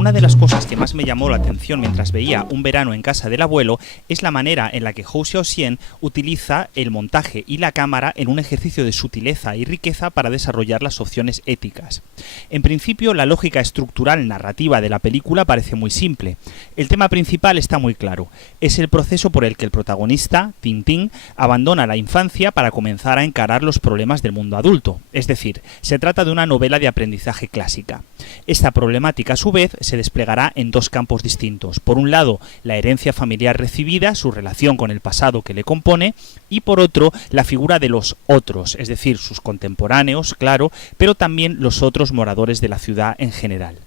Una de las cosas que más me llamó la atención mientras veía Un verano en casa del abuelo es la manera en la que Hou Hsiao-hsien utiliza el montaje y la cámara en un ejercicio de sutileza y riqueza para desarrollar las opciones éticas. En principio, la lógica estructural narrativa de la película parece muy simple. El tema principal está muy claro. Es el proceso por el que el protagonista, Tintín, abandona la infancia para comenzar a encarar los problemas del mundo adulto. Es decir, se trata de una novela de aprendizaje clásica. Esta problemática, a su vez, se desplegará en dos campos distintos. Por un lado, la herencia familiar recibida, su relación con el pasado que le compone, y por otro, la figura de los otros, es decir, sus contemporáneos, claro, pero también los otros moradores de la ciudad en general.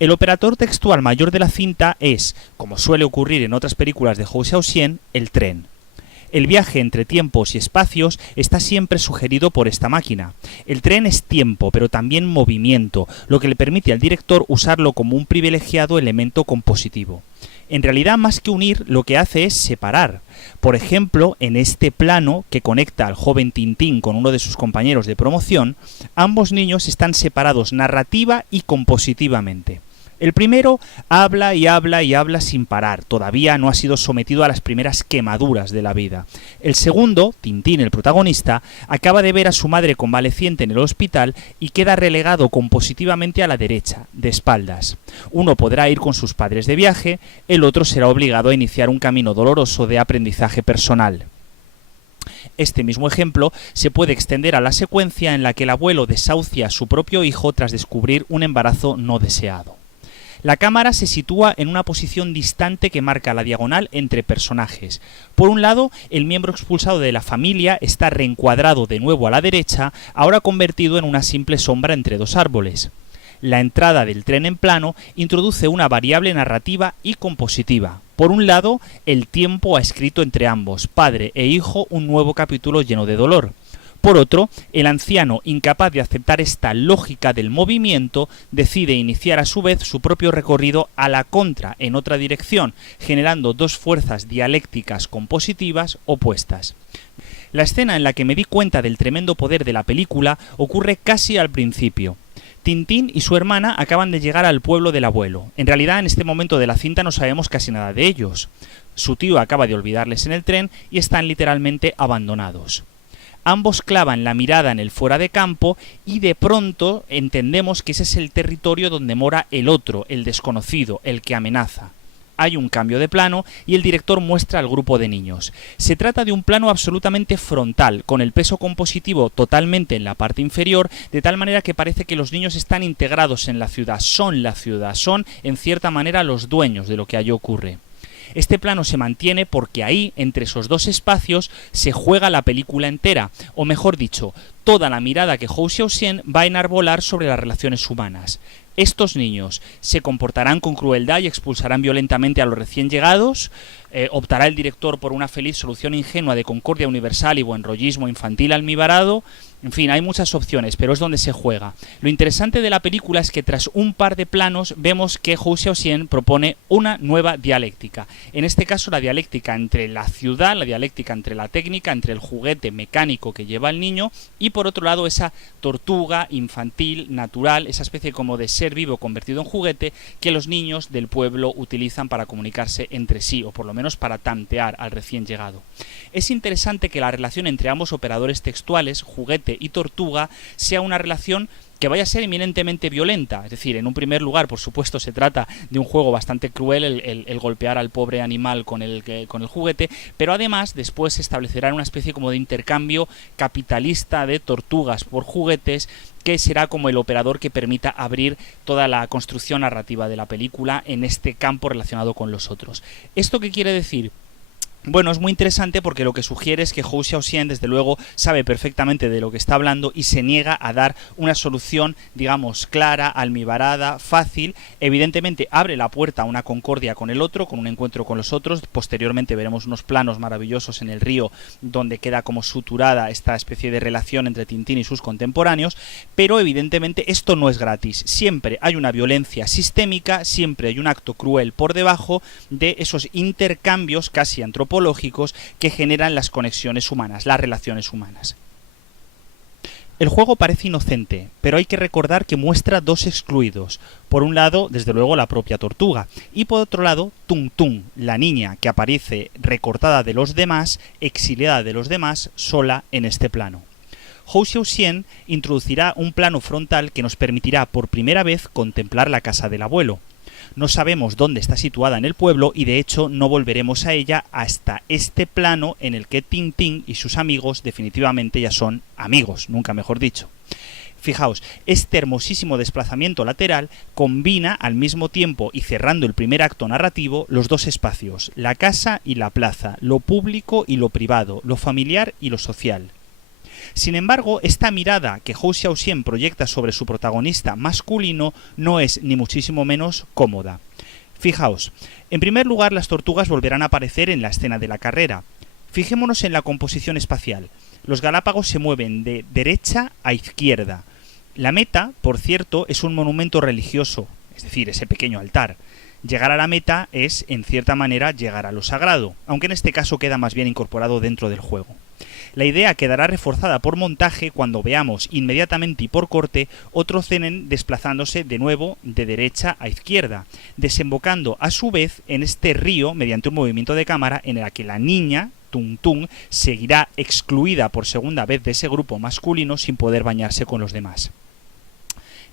El operador textual mayor de la cinta es, como suele ocurrir en otras películas de Hou Hsiao-hsien, el tren. El viaje entre tiempos y espacios está siempre sugerido por esta máquina. El tren es tiempo, pero también movimiento, lo que le permite al director usarlo como un privilegiado elemento compositivo. En realidad, más que unir, lo que hace es separar. Por ejemplo, en este plano que conecta al joven Tintín con uno de sus compañeros de promoción, ambos niños están separados narrativa y compositivamente. El primero habla y habla y habla sin parar, todavía no ha sido sometido a las primeras quemaduras de la vida. El segundo, Tintín, el protagonista, acaba de ver a su madre convaleciente en el hospital y queda relegado compositivamente a la derecha, de espaldas. Uno podrá ir con sus padres de viaje, el otro será obligado a iniciar un camino doloroso de aprendizaje personal. Este mismo ejemplo se puede extender a la secuencia en la que el abuelo desahucia a su propio hijo tras descubrir un embarazo no deseado. La cámara se sitúa en una posición distante que marca la diagonal entre personajes. Por un lado, el miembro expulsado de la familia está reencuadrado de nuevo a la derecha, ahora convertido en una simple sombra entre dos árboles. La entrada del tren en plano introduce una variable narrativa y compositiva. Por un lado, el tiempo ha escrito entre ambos, padre e hijo, un nuevo capítulo lleno de dolor. Por otro, el anciano, incapaz de aceptar esta lógica del movimiento, decide iniciar a su vez su propio recorrido a la contra, en otra dirección, generando dos fuerzas dialécticas compositivas opuestas. La escena en la que me di cuenta del tremendo poder de la película ocurre casi al principio. Tintín y su hermana acaban de llegar al pueblo del abuelo. En realidad, en este momento de la cinta no sabemos casi nada de ellos. Su tío acaba de olvidarles en el tren y están literalmente abandonados. Ambos clavan la mirada en el fuera de campo y de pronto entendemos que ese es el territorio donde mora el otro, el desconocido, el que amenaza. Hay un cambio de plano y el director muestra al grupo de niños. Se trata de un plano absolutamente frontal, con el peso compositivo totalmente en la parte inferior, de tal manera que parece que los niños están integrados en la ciudad, son en cierta manera los dueños de lo que allí ocurre. Este plano se mantiene porque ahí, entre esos dos espacios, se juega la película entera, o mejor dicho, toda la mirada que Hou Hsiao-hsien va a enarbolar sobre las relaciones humanas. Estos niños se comportarán con crueldad y expulsarán violentamente a los recién llegados. Optará el director por una feliz solución ingenua de concordia universal y buenrollismo infantil almibarado. En fin, hay muchas opciones, pero es donde se juega. Lo interesante de la película es que tras un par de planos vemos que Hou Hsiao-hsien propone una nueva dialéctica. En este caso, la dialéctica entre la ciudad, la dialéctica entre la técnica, entre el juguete mecánico que lleva el niño y por otro lado esa tortuga infantil, natural, esa especie como de ser vivo convertido en juguete que los niños del pueblo utilizan para comunicarse entre sí, o por lo menos para tantear al recién llegado. Es interesante que la relación entre ambos operadores textuales, juguete y tortuga, sea una relación que vaya a ser eminentemente violenta. Es decir, en un primer lugar, por supuesto, se trata de un juego bastante cruel, el golpear al pobre animal con el juguete, pero además después se establecerá una especie como de intercambio capitalista de tortugas por juguetes, que será como el operador que permita abrir toda la construcción narrativa de la película en este campo relacionado con los otros. ¿Esto qué quiere decir? Bueno, es muy interesante porque lo que sugiere es que Hou Hsiao-hsien, desde luego, sabe perfectamente de lo que está hablando y se niega a dar una solución, digamos, clara, almibarada, fácil. Evidentemente abre la puerta a una concordia con el otro, con un encuentro con los otros. Posteriormente veremos unos planos maravillosos en el río donde queda como suturada esta especie de relación entre Tintín y sus contemporáneos, pero evidentemente esto no es gratis. Siempre hay una violencia sistémica, siempre hay un acto cruel por debajo de esos intercambios casi antropológicos que generan las conexiones humanas, las relaciones humanas. El juego parece inocente, pero hay que recordar que muestra dos excluidos. Por un lado, desde luego, la propia tortuga, y por otro lado, Tung Tung, la niña que aparece recortada de los demás, exiliada de los demás, sola en este plano. Hou Xiaoxian introducirá un plano frontal que nos permitirá por primera vez contemplar la casa del abuelo. No sabemos dónde está situada en el pueblo y de hecho no volveremos a ella hasta este plano en el que Ting Ting y sus amigos definitivamente ya son amigos, nunca mejor dicho. Fijaos, este hermosísimo desplazamiento lateral combina al mismo tiempo y cerrando el primer acto narrativo los dos espacios, la casa y la plaza, lo público y lo privado, lo familiar y lo social. Sin embargo, esta mirada que Hou Xiaoxian proyecta sobre su protagonista masculino no es ni muchísimo menos cómoda. Fijaos, en primer lugar las tortugas volverán a aparecer en la escena de la carrera. Fijémonos en la composición espacial. Los Galápagos se mueven de derecha a izquierda. La meta, por cierto, es un monumento religioso, es decir, ese pequeño altar. Llegar a la meta es, en cierta manera, llegar a lo sagrado, aunque en este caso queda más bien incorporado dentro del juego. La idea quedará reforzada por montaje cuando veamos inmediatamente y por corte otro Zenen desplazándose de nuevo de derecha a izquierda, desembocando a su vez en este río mediante un movimiento de cámara en el que la niña, Tung Tung, seguirá excluida por segunda vez de ese grupo masculino sin poder bañarse con los demás.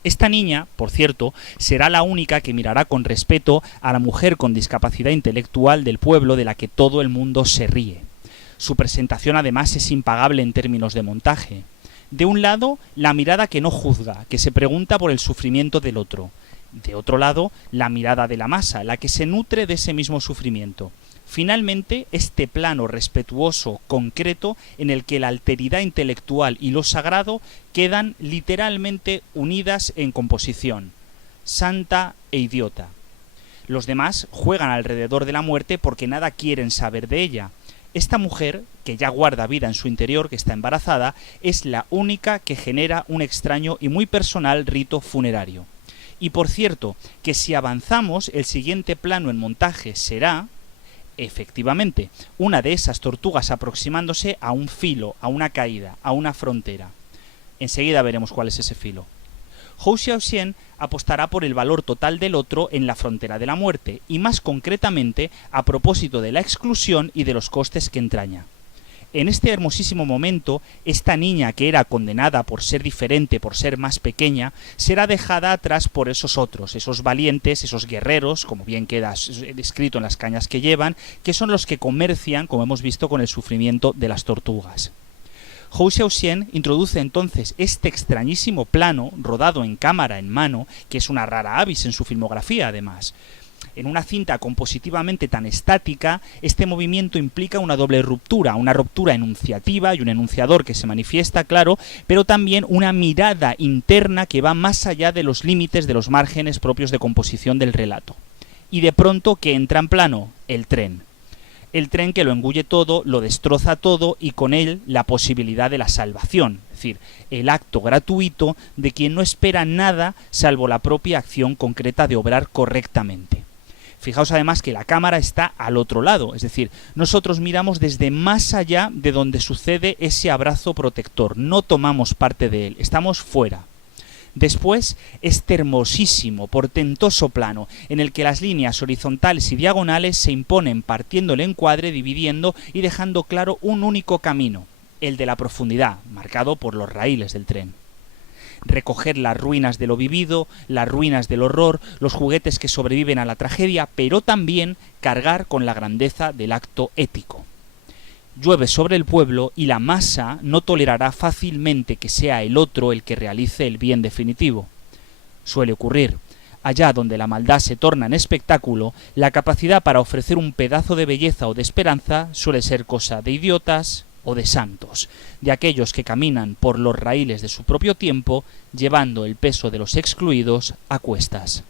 Esta niña, por cierto, será la única que mirará con respeto a la mujer con discapacidad intelectual del pueblo de la que todo el mundo se ríe. Su presentación además es impagable en términos de montaje. De un lado, la mirada que no juzga, que se pregunta por el sufrimiento del otro. De otro lado, la mirada de la masa, la que se nutre de ese mismo sufrimiento. Finalmente, este plano respetuoso, concreto, en el que la alteridad intelectual y lo sagrado quedan literalmente unidas en composición. Santa e idiota. Los demás juegan alrededor de la muerte porque nada quieren saber de ella. Esta mujer, que ya guarda vida en su interior, que está embarazada, es la única que genera un extraño y muy personal rito funerario. Y por cierto, que si avanzamos, el siguiente plano en montaje será, efectivamente, una de esas tortugas aproximándose a un filo, a una caída, a una frontera. Enseguida veremos cuál es ese filo. Hou Xiaoxian apostará por el valor total del otro en la frontera de la muerte, y más concretamente a propósito de la exclusión y de los costes que entraña. En este hermosísimo momento, esta niña que era condenada por ser diferente, por ser más pequeña, será dejada atrás por esos otros, esos valientes, esos guerreros, como bien queda descrito en las cañas que llevan, que son los que comercian, como hemos visto, con el sufrimiento de las tortugas. Hou Xiaoxian introduce entonces este extrañísimo plano, rodado en cámara en mano, que es una rara avis en su filmografía además. En una cinta compositivamente tan estática, este movimiento implica una doble ruptura, una ruptura enunciativa y un enunciador que se manifiesta, claro, pero también una mirada interna que va más allá de los límites de los márgenes propios de composición del relato. Y de pronto, ¿qué entra en plano? El tren. El tren que lo engulle todo, lo destroza todo y con él la posibilidad de la salvación, es decir, el acto gratuito de quien no espera nada salvo la propia acción concreta de obrar correctamente. Fijaos además que la cámara está al otro lado, es decir, nosotros miramos desde más allá de donde sucede ese abrazo protector, no tomamos parte de él, estamos fuera. Después, este hermosísimo, portentoso plano, en el que las líneas horizontales y diagonales se imponen partiendo el encuadre, dividiendo y dejando claro un único camino, el de la profundidad, marcado por los raíles del tren. Recoger las ruinas de lo vivido, las ruinas del horror, los juguetes que sobreviven a la tragedia, pero también cargar con la grandeza del acto ético. Llueve sobre el pueblo y la masa no tolerará fácilmente que sea el otro el que realice el bien definitivo. Suele ocurrir. Allá donde la maldad se torna en espectáculo, la capacidad para ofrecer un pedazo de belleza o de esperanza suele ser cosa de idiotas o de santos, de aquellos que caminan por los raíles de su propio tiempo, llevando el peso de los excluidos a cuestas.